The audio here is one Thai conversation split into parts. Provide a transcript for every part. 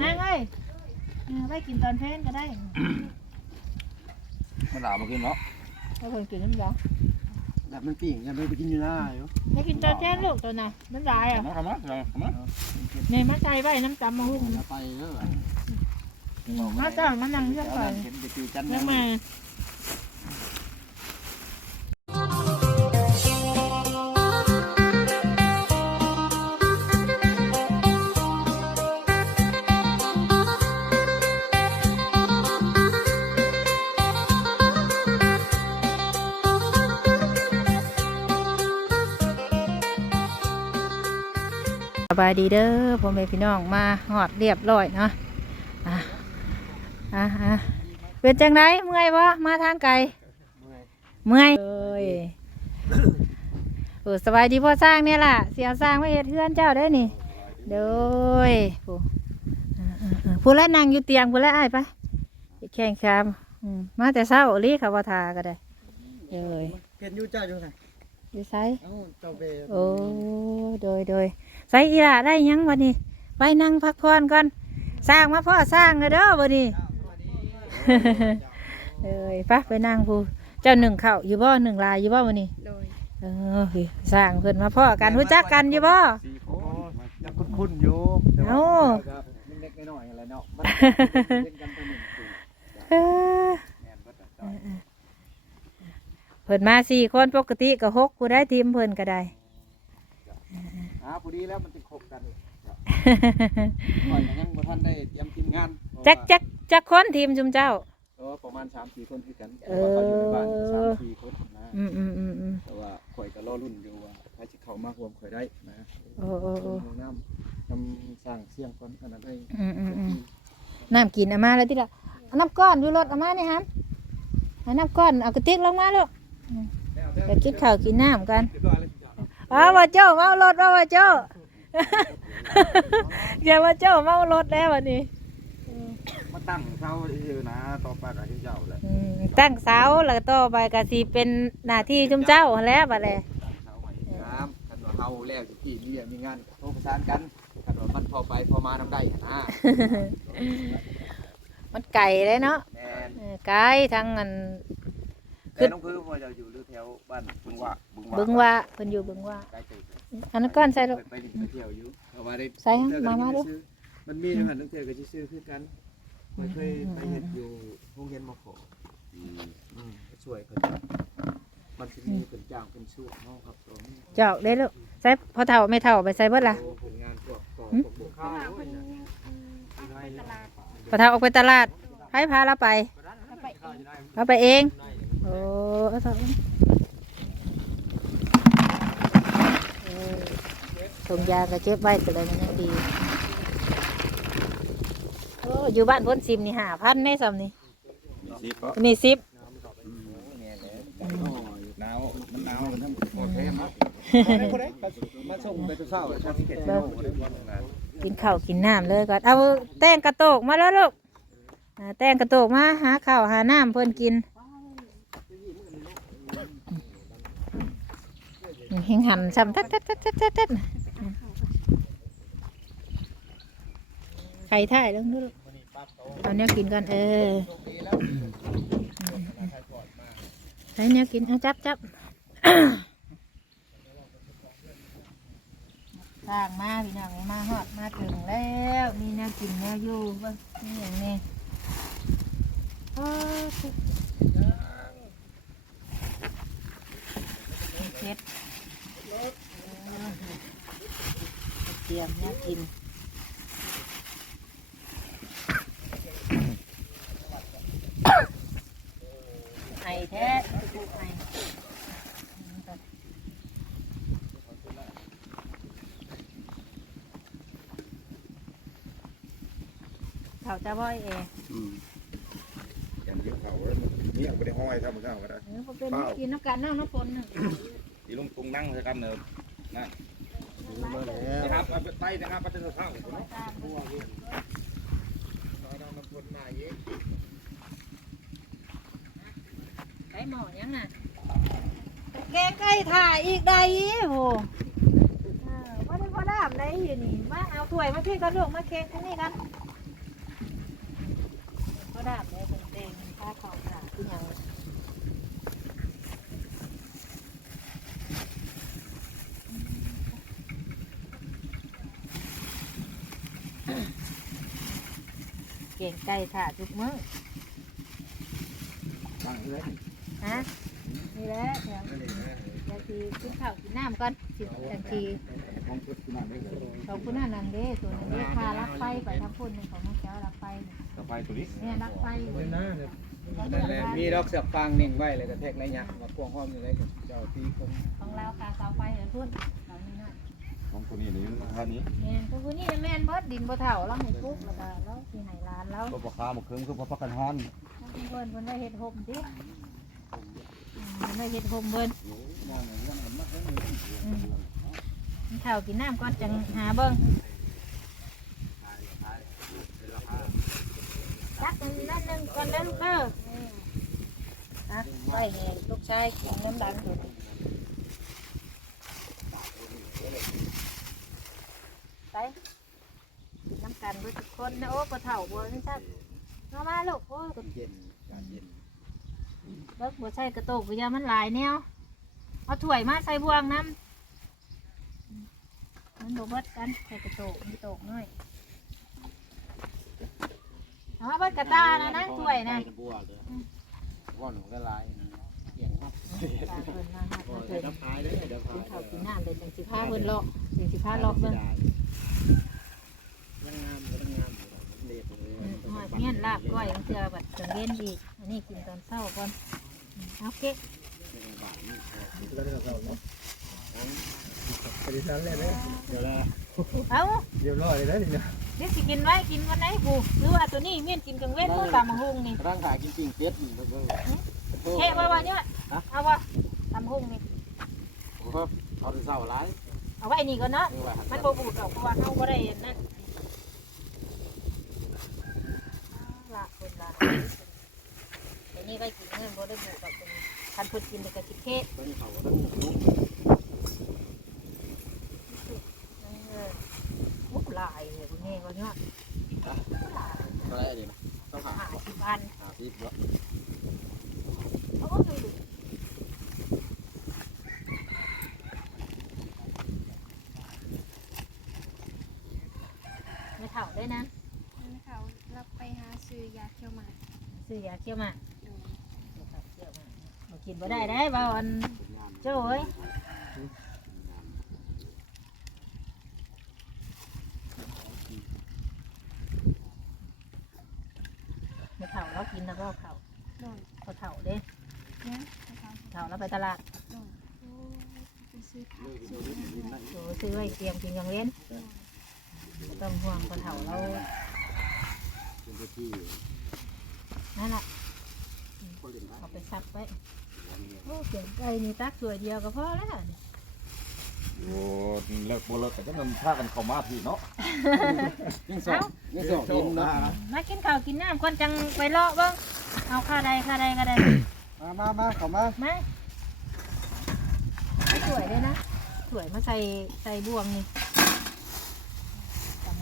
นางเอ้ยเออไปกินตอนเพลนก็ได้มันหลามากินเนาะไปเพิ่นกินน้ำยาแบบมันปิ่งยังไม่ไปกินอยู่หน้าอยู่ไปกินตอนเพลนลูกตัวน่ะมันได้อะมาครับมาครับมาเนี่ยมาใจไว้น้ำตำมาหุ้มแล้วไปเด้อมาจ้ามานั่งเรียกไปเห็นไปตีจันเรียกมา สบายดีเด้อพ่อแม่พี่น้องมาหอดเรียบร้อยเนาะอะอะอะเป็นจังไดเมื่อยบ่มาทางไกลเมื่อยเอ้ยโอ้สบายดีพ่อสร้างเนี่ยล่ะ เสียสร้างไม่เห็ดเพื่อนเจ้าได้อนี่เด้อยผู้อ่าอ่าอ่าผู้แลนั่งอยู่เตียงผู้แลอ้ายไปไปแข่งชามอืมมาแต่เช้าอลีเขาว่าทาก็ได้เอ้ยเห็นอยู่เจ้าอยู่ไหนอยู่ไสเอ้าเจ้าไปโอ้โดยโดย ใส่อีหละได้หยังวันนี้ไปนั่งพักผ่อนก่อนสร้างมาพ่อสร้างเลยเด้อวันนี้เอ้ยไปไปนั่งผู้เจ้าหนึ่งเข่าวอยู่บ่หนึ่งลายอยู่บ่วันนี้โดยเออพี่สร้างเพิ่นมาพ่อกันรู้จักกันอยู่บ่สี่คนยังคุ้นๆอยู่เอ้าเล็กๆน้อยๆอะไรเนาะมันเล่นกันไปหนึ่งปีเออแม่นเบิดอะเพิ่นมาสี่คนปกติก็หกผู้ได้ทีมเพิ่นก็ได้ อ่าพอดีแล้วมันจะครบกันก่อนยังบ่ทันได้เตรียมทีมงานจักจักจักคนทีมจุมเจ้าเออประมาณ3-4คนคือกันเอแต่อว่าเขาอยู่ในบ้าน3-4คนนะอืมอืมอืมอืมแต่ว่าข่อยก็รอรุ่นอยู่ว่าใครจะเข้ามาร่วมข่อยได้นะโอ้โอ้โอ้ห้องน้ำทำสร้างเสียงก่อนอันนั้นได้อืมอืมอืมน้ำกินเอามาเลยที่ละเอาน้ำก้อนอยู่รถเอามาเนี่ยฮันเอาน้ำก้อนเอากระติกลงมาลูกไปกินข้าวกินน้ำกัน เรียบร้อยเลยจ้ะอ้าวว่าเจ้าเมารถว่าว่าเจ้าอย่าว่าเจ้าเมารถแล้ววันนี้มาตั้งเช้าซื่อๆนะต่อไปกับเจ้าแหละอืมตั้งเสาแล้วก็ต่อไปก็สิเป็นหน้าที่จุมเจ้าหั้นแหล้วบัดแลเช้าไว้ครับคันว่าเฮาแล้วสิพี่มีเรื่องมีงานโทรประสานกันคันว่ามันพอไปพอมานํได้หั่นนะมันไก่เลยเนาะแม่นเออไก่ทั้งอันแต่น้องคือว่าจะอยู่หรือแถวบ้านบึงว่า บึงว่าบึงว่าเพิ่นอยู่บึงว่าไกลเติบอันนั้นก้อนใส่ลูกไปดินไปเที่ยวอยู่เพราะว่าได้ใส่เทื่อก็มามาได้ดูซื้อมันมีอยู่หั่นตั้งแต่ก็สิซื้อคือกันไม่เคยไปเฮ็ดอยู่โรงเรียนมขออืมอืมก็ช่วยเขาจ้ะมันสิมีเป็นจ้างเป็นช่วงเนาะครับตรงนี้เจ้าได้ลูกใส่พอเท่าไม่เท่าไปใส่เบิดล่ะโอ้ผลงานพวกก่อหืมพวกบวกข้าวเพิ่นนะไปตลาดพอเท่าออกไปตลาดให้พาเราไปแล้วไปเองเราไปเอง โอ้เอาเถอะเออถุ งยาก็เจ็บไว้แต่ละมันยังดีโอ้อยู่บ้านพ้นซิมนี่หาพันแน่สำนี่สิบก็นี่สิบหนาวมันหนาวมันทั้งโคตรแท้มามาส่งไปตัวเศร้าชาติเกตโลกเลยกินข้าวกินน้ำเลยก่อนเอาแต้งกระโตกมาแล้วลูกอ่าแต้งกระโตกมาหาข้าวหาน้ำเพิ่นกินเฮงหันซ้ำทัดทัดทัดทัดทัดทัดไข่ท่ายลงดูลูกเอาเนี้ยกินก่อนเออใส่เนี้ยกินเอาจับจับสร้างมาพี่น้องมาฮอดมาถึงแล้วมีแนวกินแนวอยู่บ้างนี่อย่างนี้เผ็ดเตรียมแนวกิน ไอแท้ไอเขาจะบ่อยเองอืมกันเยอะเขาแล้วมันเนี่ยไม่ได้ห้อยทำมันเข้าก็ได้ เออพอเป็นกินน้ำกันน้ำน้ำฝนน่ะที่ลุงตุงนั่งใส่กันเนอะนะนะครับเอาไปไตนะครับไปเจอข้าวไก่ หมอยังน่ะแกงไก่ถ่ายอีกได้โหว่าได้พอดามได้อยู่นี่มาเอาถ้วยมาพี่กันลูกมาเค้กที่นี่กันระดาบเลยเป็นแดงผ้าขาวขาคือหยังเก่งไก่ถ่าทุกมื้อตั้งเลย ฮะนี่แหละเดี๋ยวเดี๋ยวทีกินข้าวกินน้ำก่อนสิทันทีของพุทธขนาดนี้เลยขอบคุณนั่นนั่นเด้ตัวนั้นเด้พาลักไฟไปทางพุ่นหนึ่งของน้องแก้วลักไฟน่ะกาแฟตัวนี้เนี่ยลักไฟมีดอกเสือกฟางนิ่งไว้เลยก็แทกในยักษ์มาพวงห้อมอยู่เลยเจ้าตีคงของเราคาเสาไฟเหรอพุ่นเรานี่น่ะของตัวนี้นี่ท่านี้แม่นพวกนี้แม่นเบิดดินบ่เท่าเราให้ปลูกแล้วก็เราสิให้หลานเราตัวปลาคามาคืมคือพระพักกันฮ้อนเพิ่นเพิ่นได้เฮ็ดห่มติอืม เพิ่นเฮ็ดห่มเพิ่นมองอย่างนั้นมันไม่อืมกินข้าวกินน้ำก่อนจังหาเบิ่งจักนั่นหนึงก่อนเด้อลูกเด้ออะไว้ให้ลูกชายกินน้ำหลังอยู่ไปน้ำกันเบิดทุกคนนะโอ้ปะเฒ่าบ่นี่ซั่นมามาลูกโอ้ยเย็นการเย็น เบิกบัวใส่กระโตกวิยามันหลายแนวเอาถ้วยมาใส่บวงน้ำมันบเบิดกันใส่กระโตกมีโตกน้อยเอามาเบิดกระตานะนั่งถ้วยนะบัวเลยว่าหนูละลายเกี่ยงมากตาเพิ่นมาหัดมาเพิ่นน้ำพายเลยเดี๋ยวพากินยข้าวกินน้ำเลยจังสิพาเพิ่นเลาะจังสิพาเลาะเบิ่งยังงามยังงามเละเลยอืมหอดเงี้ยนลาบก้อยมันเทื่อบัดจังเว้นอีก อันนี้กินตอนเช้าก่อนอืมเอาเก๊กแล้วเราเราเนาะปฏิสันเลยนะเดี๋ยวละเอาเรียบร้อยเลยนะนี่นะเดี๋ยวสิกินไว้กินวันไหนกูหรือว่าตัวนี้เมี่ยนกินกลางเว้นมื้อตามมาหุงนี่ร่างกายจริงๆเป็ดนี่ก็แค่ว่าว่าเนี่ยเอาว่าตำหุ่งนี่ผมก็เอาเสาหลายเอาไว้นี่ก่อนเนาะเออว่ามันบ่บูดดอกเพราะว่าเฮาบ่ได้นั่นละคนละ เดี๋ยวนี้ไว้กินเงินบ่ได้บูดดอกเป็นคันเพิ่นกินแต่กะสิเทศตัวนี้เขาต้องเออโอ้หลายเลยพวกนี้ว่าเนี่ยอะไรดีนะต้องหาหาสิบอันหาที่เยอะโอ้ดูดิไม่เท่าได้นะนั่นเขาเราไปหาซื้อยาเขียวหมาก ซื้อยาเคี่ยวหมากดูเคี่ยวหมา กบ่กินบ่ได้ได้บ่าอันงานเจ้าเอ้ยไม่เท่าเรากินแล้วก็เท่าโดนเขาเท่าเด้เนี่ยเขาเท่าแล้วไปตลาดโดนโอ้ไปซื้อผักซื้ออะไรโอ้ซื้อไว้เตรียมกินกลางเว้นบ่ต้องห่วงเขาเท่าเราเป็นที่นั่นแหละคนเล่นได้เอาไปซักไว้ โอ้เสียงไก่นี่ตักสวยเดียวก็พอแล้วนี่โอ้เลิกโบเลิกแต่ก็มันพากันเข้ามาพี่เนาะยังสองยังสองกินเนาะมากินข้าวกินน้ำก่อนจังไปเลาะเบ้างเอาค่าใดค่าใดก็ได้มามามาเข้ามามาเอาสวยเลยนะสวยมาใส่ใส่บวงนี่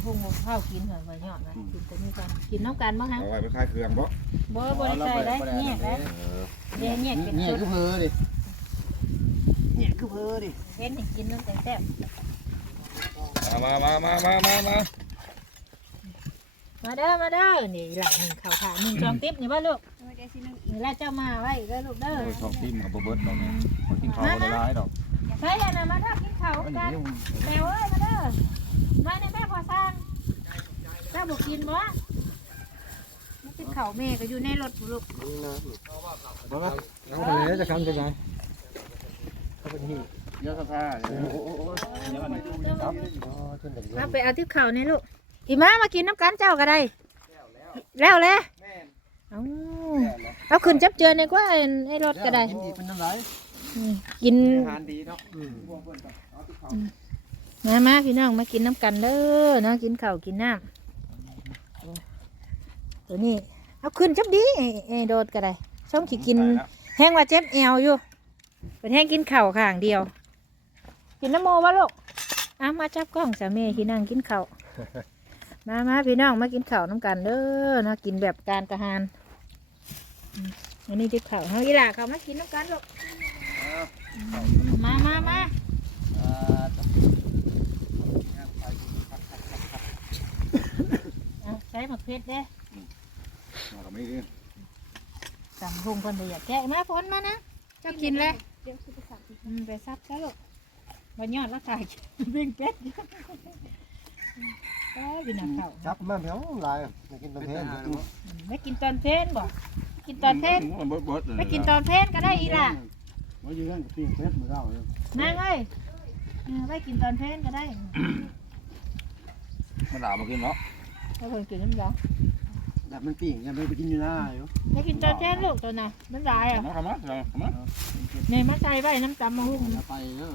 ตำหุ่งข้าวกินเหรอไว้ยอดนะกินตัวนี้กันกินน้ำกันบ้างฮะเอาไว้ไปคลายเครื่องบ่บ่บ่ได้ใส่ได้แยกได้เออแยกแยกเป็นเนี่ยชุดคือเพอดิเนี่ยคือเพอดิเว้นให้กินน้ำแซ่บมามามามามามาๆมาเด้อมาเด้อนี่หลังหนึ่งข้าวขาหนึ่งจอมติ๊บนี่บ้าลูกโดยได้สินึงอีกนี่แหละเจ้ามาไว้เด้อลูกเด้อเออชอบติ้มกับเบิร์ดดอกเนี่ยมากินข้าวได้ร้ายดอกใช่แล้วนะมาเด้อกินข้าวกันแมวเอ้ยมาเด้อมาในแม่พอ สร้างเจ้าบอกกินบ่มันเป็นเขาวแม่ก็อยู่ในรถบุลูกมามาเอาไปเลยจะคำจะไงเขาเป็นหีเยอะค่ะโอ้โหเยอะนี่ครับอ๋อจนถึงมาไปเอาที่เขาวนี่ลูกอีมามากินน้ำกันเจ้าก็ได้แล้วแหละแม่เอาเอาขึ้นจับเจือในกว่าไอ้รถก็ได้กินดีเป็นน้ำลายนี่กินอาหารดีเนาะ มามาพี่น้องมากินน้ำกันเด้อเนาะกินข้าวกินน้ำตัวนี้ เอาขึ้นจับดีไอ้ไอ้โดดก็ได้ช่องขี้กิน แห้งว่าเจ็บแอวอยู่เป็นแห้งกินเข่าวข้างเดียว กินน้ำโมวะลูกอ้ามาจับกล้องสามีที่นั่งกินเข่าวมมามาพี่น้องมากินข้าวน้ำกันเด้อเนาะกินแบบการกระหานอืมวันนี้ที่ข้าวเฮาอีหล่าเขามากินน้ำกันลูกมามามา เอาใช้มะเขือเด้มากับไม่ดีสำพุงคนเดียวแกะมาพ้นมานะเจ้ากินเลยเดี๋ยวคือภาษาที่อืมไปซับซะลูกวันยอดละกายวิ่งเป็ดอยู่ก็กินน้ำข้าวจับมาเดี๋ยวลายไม่กินตะเพนไม่กินตอนเพลนบ่กินตอนเพลนมันเบิดเบิดเลยไม่กินตอนเพลนก็ได้อีล่ะมาอยู่กันปิ้งเพชรมือเราเลยนางเอ้ยเออไม่กินตอนเพลนก็ได้มันด่ามากินเนาะ ถ้าเพิ่นกินน้ำยาแบบมันปิ้งยังไม่ไปกินอยู่หน้าอยู่ไม่กินตอนเพลนลูกตัวน่ะมันลายอะมาทำมาทำมาเนี่ยมาใส่ไว้น้ำตำมะฮุ่งไปเยอะ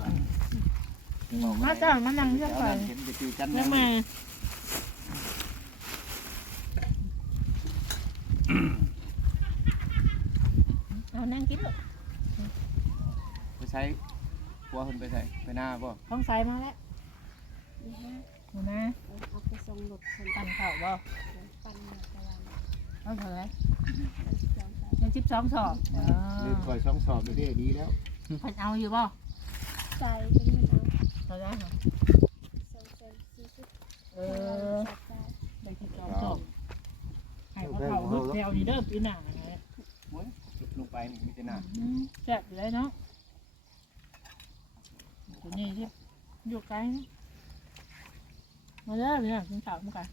มาจ้ามานั่งเรื่องไปเห็นไปตีกันแล้วมาเอานั่งกินลูกไปใช้ปัวคนไปใส่ไปหน้าป่ะท้องใส่มาแล้วนี่ฮะเห็นไหมเอาไปส่งหลบคนปั่นข้าวบ่ปันมาตะวันเอาเท่าไหร่สองสามยังสิบสองสอบลืมคอยช่องสอบไปได้ดีแล้วเพิ่นเอาอยู่บ่ใจเป็นเงินเอาเท่าไหร่เหรอสองแสนสี่สิบเอเอออได้สิบสองสอบให้เขาเขาฮึดแถวนี่เด้อปีหน้าไงลงไปนี่มีแต่หน้าอืมแซ่บอยู่เลยเนาะตัวนี้ที่อยู่ไกลนะ มาเด้อเนี่ยกินข้าวมื้อกัน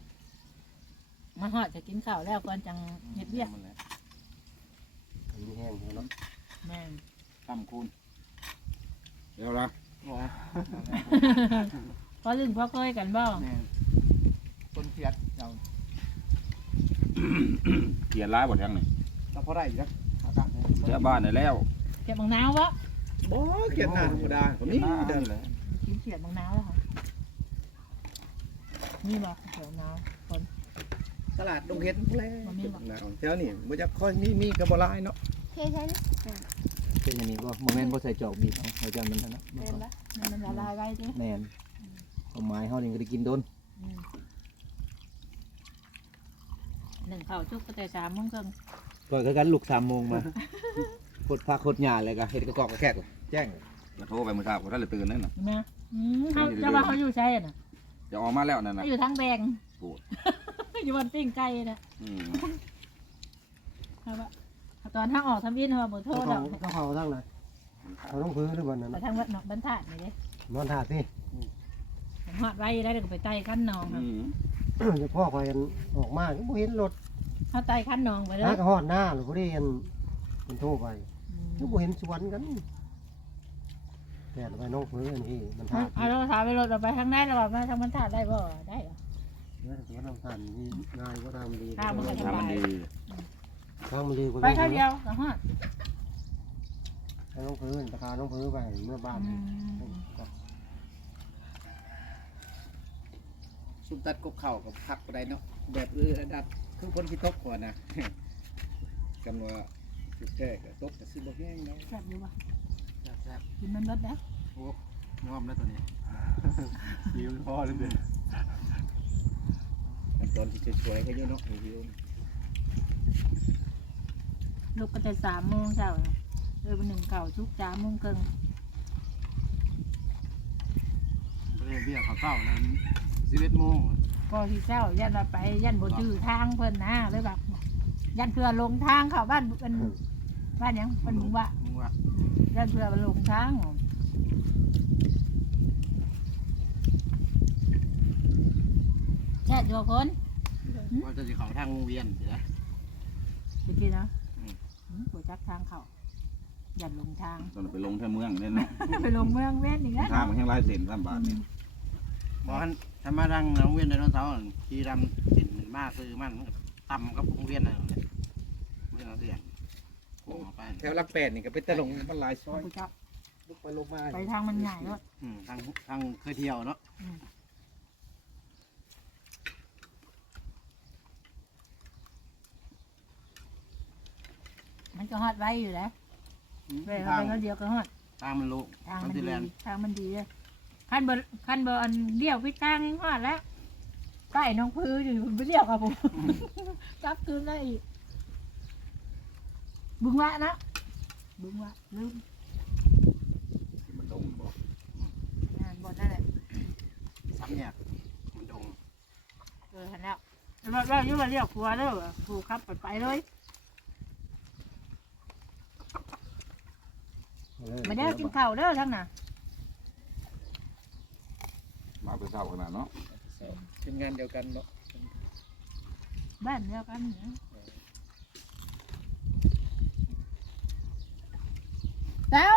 มาฮอดจะกินข้าวแล้วก่อนจังเฮ็ดเวียกมีแห้งเนาะแม่นต่ำคูณเดี๋ยวละพอลึงพอเคยกันบ่ต้นเพียดเราเขียนร้ายบ่ทั้งนี่เราพอได้อยู่นะหาตังค์เสียบ้านได้แล้วเก็บบังนาวบ่บ่เกียดหน้าธรรมดาผมนี่เดินเลยกินเขียดบังนาวแล้วค่ะ นี่บ่เขียดบังนาวคน ตลาดดงเห็ดแล้วแถวนี้มันจะค่อยมีมีกระบอกลายเนาะเฮ้ยฉันเป็นอย่างนี้ก็โมเมนต์พอใส่จอกบีบเอาเอาจานมันนะเป็นปะมันมันละลายไว้ดิแน่นเอาไม้เฮานี่ก็ได้กินโดนอืมหนึ่งข้าวชุกก็แต่สามโมงครึ่งก่อนก็กันลุกสามโมงมาขดผักขดหญ้าเลยก็เฮ็ดกระกอกกระแขกแจ้งจะโทรไปเมื่อเช้าผมท่านเลยตื่นนั่นน่ะ เห็นไหมอืมเขาจะว่าเขาอยู่ใช่น่ะ จะออกมาแล้วนั่นเขาน่ะอยู่ทางแบงโอ้อยู่บนปิ้งไก่น่ะอืมครับว่าตอนทางออกทำอินเขาบอกโทษเราต้องเขาทั้งไหนเขาต้องพื้นหรือวันนั้นไปทางวัดหนองบรรทัดนี่เด้นอนถาดสิผมหอดไว้ได้เดี๋ยวก็ไปไต่ขั้นนองคอืรับมจะพ่อคอยกันออกมาก็บ่เห็นรถเขาไต่ขั้นนองไปเลยหากระหอดหน้าหรือบ่ได้เห็นมันโทรไปก็บ่เห็นสวนกัน แดดไปน้องพื้นที่มันถาดเอาเราถามไปรถเราไปทางไหนเราบอกมาทางบรรทัดได้บ่ได้เหรอเนี่ยสวนน้ำตาลนี่ง่ายก็ทำดีทำมันก็ทำมันดีทำมันดีกว่าไปเท่าเดียวก็ฮอดให้น้องพื้นราคาน้องพื้นไปเมื่อบ้านอืมซุปตัดกบเข่ากับผักอะไรเนาะแบบเออดัดคือคนที่ตกก่อนนะกันว่าสุดแท้ก็ตกแต่ซื้อบ่แห้งเนาะแซ่บอยู่ปะแซ่บ กินมันรสนะๆโอ้งอมแล้วตัวนี้ยิ้มพ่อเลยเด้ขั้นตอนที่สวยๆแค่นี้เนาะรีวิวลูกก็จะสามโมงเช้าเออเป็นหนึ่งเก่าชุกสามโมงครึ่งเรียกเบี้ยเขาเก้านั้นสิบเอ็ดโมงก็ที่เช้ายันเราไปยันบ่จื้อทางเพิ่นนะเลยแบบยันเพื่อลงทางเข้าบ้านเป็น บ้านหยังเป็นหมู่บ้านมึงว่ายันเพื่อลงทางแค่ตัวคนว่าจะสิเขาทางวงเวียนสินะจริงๆนะอืมอืมกูจักทางเขายันลงทางตอนไปลงที่เมืองเนี่ยเนาะไปลงเมืองเว้นอีกแล้วทางมันแห้งลายเส้นสามบาทนี่เพราะท่านท่านมาทางวงเวียนไดโนเสาร์นั่นขี่ดำสินมาซื้อมันมันก็ต่ำกับวงเวียนนั่นแหละเวียนเอาเสียงโอ้ไป แถวลักแปดนี่ก็เป็นตะลงมันหลายซอยกูจักลุกไปลงมาไปทางมันใหญ่แล้วอืมทางทางเคยเที่ยวเนาะมันก็ฮอดไว้อยู่แล้วไปเขาทางไปเขาเดียวก็ฮอดทางมันลุทางมัมันนที่ดีแลนด์ทางมันดีเลยขั้นบนขั้นบนเดี่ยวพิดทางนี่ฮอดแล้วใต้น้องพื้นอยู่ไปเรียกกับผมจับคืนได้อีก บึงวะนะ บึงวะลืมที่มันดงบอกงานบอลนั่นแหละซ้ำเนี่ยมันดงเออเห็นแล้วเราเราอยู่มาเรียกครัวเด้อผูกครับไปไปเลยมาเด้อกินข้าวเด้อทั้งน่ะมาเป็นเศร้าขนาดเนาะทีมงานเดียวกันเนาะบ้านเดียวกันนะ เต้า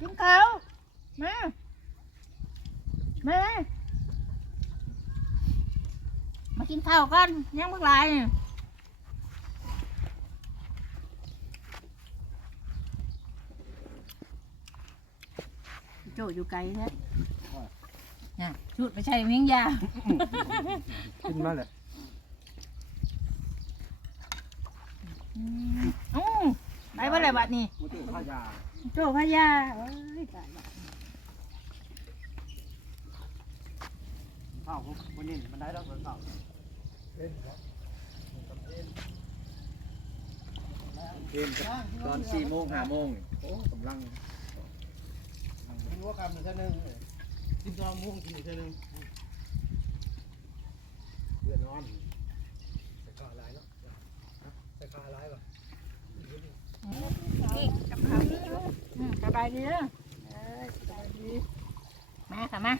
กินข้าวมามามากินข้าวกันยังมึงไรโจอยู่ไกลแท้น่ะชุดไม่ใช่เมียงยากินมาเลยอืมอือ ไปบ่เลยบัดนี้มุตุพยาโจพญาเอ้ยตายละข้าวคนนี้มันได้แล้วเข้าวเกมตอนสี่โมงห้าโมงกำลังกินหัวคำหนึ่งเท่านึงกินซองม่วงกินอีกเท่านึงเดือนนอนใส่ขาลายเนาะใส่ขาลายป่ะ อืมสบายดีเด้อเอ้ยสบายดีมาค่ะมา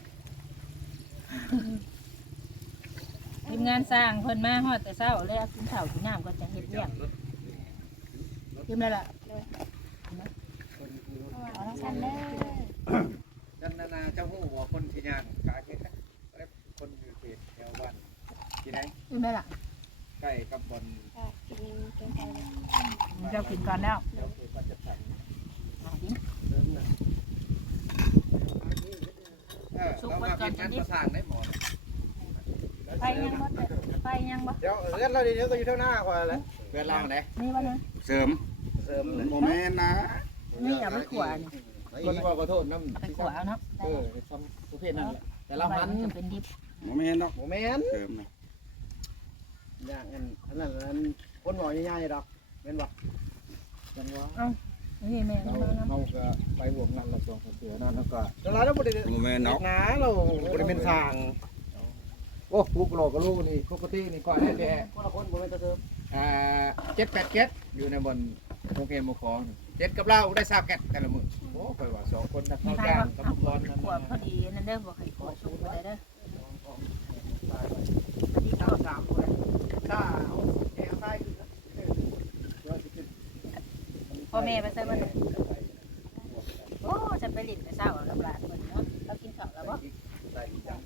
ทีมงานสร้างเพิ่นมาฮอดแต่เช้าเลยเอากินข้าวกินน้ำก็จะเฮ็ดเรียกกินได้ละเอาละกันเลยจันนานาเจ้าหูว่าคนที่ย่างกาเก็ตแล้วคนอยู่เขตแถวบ้านที่ไหนกินได้ละ ใกล้กับบอลเจ้ากินก่อนแล้วแถวเขตบ้านจัดสรรอะกินเดิมนะเออเรามาเป็นงานประสานได้หมอไปยังบ่ไปยังบ่เดี๋ยวเลื่อนเราดีเดี๋ยวก็อยู่เท่าหน้ากว่าแล้วเพื่อนเราไหนนี่บ่นะเสริมเสริมเลยโมเมนต์นะนี่เอาไปขวานคนว่าขอโทษน้ำเอาไปขวาเอาเนาะเออทำประเภทนั้นแหละแต่เราหันจะเป็นดิบโมเมนต์เนาะโมเมนต์เสริมนะ อย่างนั้นอันนั้นอันคนบอกง่ายๆดอกเป็นบ่จังว่านี่แม่เรามาน้ำเราก็ไปบวกนั่นเราสองคนเสือนั่นแล้วก็จังไรเราบ่ได้โมเมนต์เนาะหนาเราบ่ได้เป็นทางโอ้ลูกหลอกกับลูกนี่ปกตินี่ก่อนแท้คนละคนบ่แม่นตะเติมอ่าเจ็ดแปดเก็ตอยู่ในบนโรงเรียนมคองเจ็ดกับเราได้ทราบแกตแต่ละมือโอ้ไปว่าสองคนนักมีเข้าใครจ้างว่ากับเอาบุคขวคดลนั่นขวดพอดีนั่นเด้อบอกให้ขวดชุบไปเด้อพอดีสามสามคน ถ้าเอาแกงใต้ขึ้นนะพ่อแม่ไปใส่บ้านโอ้จะไปหลินไปเศร้าแล้วหลานคนเนาะเรากินข้าวแล้วบ่ใส่จัง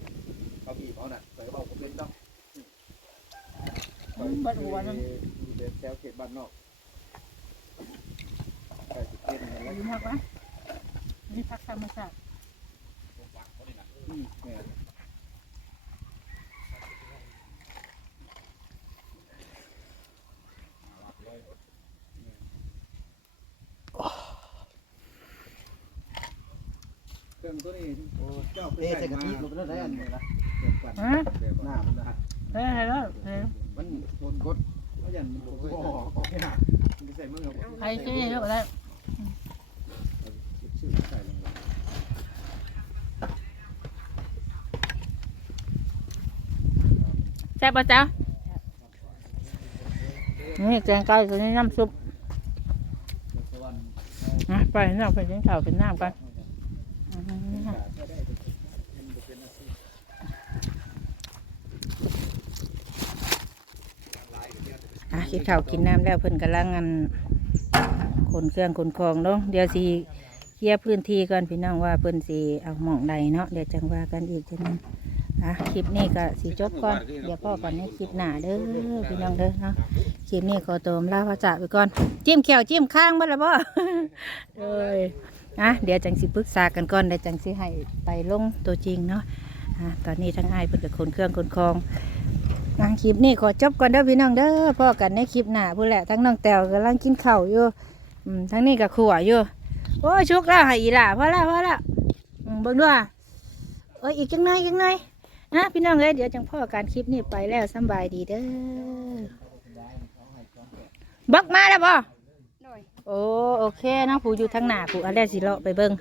เขาบีบเขาน่ะใส่เขาเป็นต้องเบิดหัวนั่นเดินแถวเขตบ้านนอกใส่เป็นอะไรอยู่มากวะนี่พักธรรมชาติแม่เค รื่องตัวนี้โอ้เจ้าไปเอ๊ะใส่กะทิลงไปแล้วได้อันนี้ละเดี๋ยวก่อนฮะเดี๋ยวก่อนหน้ามันนะเฮ้ยเฮ้ยเฮ้ยมันโดนกดเพราะยันมันโอ้โหโอเคนะมันใส่มือไอ้ที่นี่เยอะแล้วชื่อใส่ลงไปแซ่บป่ะจ๊ะนี่แกงไก่ตัวนี้น้ำซุปไปน้ำไปกินข้าวกินน้ำกัน อืมก็ได้เป็นเป็นอาชีพอะกินข้าวกินน้ำแล้วเพิ่นกำลังอันขนเครื่องขนของลงเดี๋ยวสิเคลียร์พื้นที่ก่อนพี่น้องว่าเพิ่นสิเอาหมองใดเนาะเดี๋ยวจังว่ากันอีกทีนึงอะคลิปนี้ก็สิจบก่อนเดี๋ยวพ่อกันในคลิปหน้าเด้อพี่น้องเด้อเนาะคลิปนี้ขอตัวลาพระจ่าไปก่อนจิ้มแขวจิ้มข้างบ่ละบ่เอ้ย อะเดี๋ยวจังสิปรึกษากันก่อนเดี๋ยวจังสิให้ไปลงตัวจริงเนาะอะตอนนี้ทั้งอ้ายเพิ่นก็ขนเครื่องขนของอะคลิปนี้ขอจบก่อนเด้อพี่น้องเด้อพ่อกันในคลิปหน้าพูดแหละทั้งน้องแตวกำลังกินข้าวอยู่อืมทั้งนี้กับขัวอยู่โอ้ยชุกแล้วให้อีหล่ะพอแล้วพอแล้วอืมเบิ่งด้วยเอ้ยอีกจังหน่อยจังหน่อยนะพี่น้องเอ้ยเดี๋ยวจังพ่อการคลิปนี้ไปแล้วสำบายดีเด้อบักมาแล้วบ่ โอ้โอเคเนาะผู้อยู่ทางหน้าผู้อันแรกสิเลาะไปเบิ่ง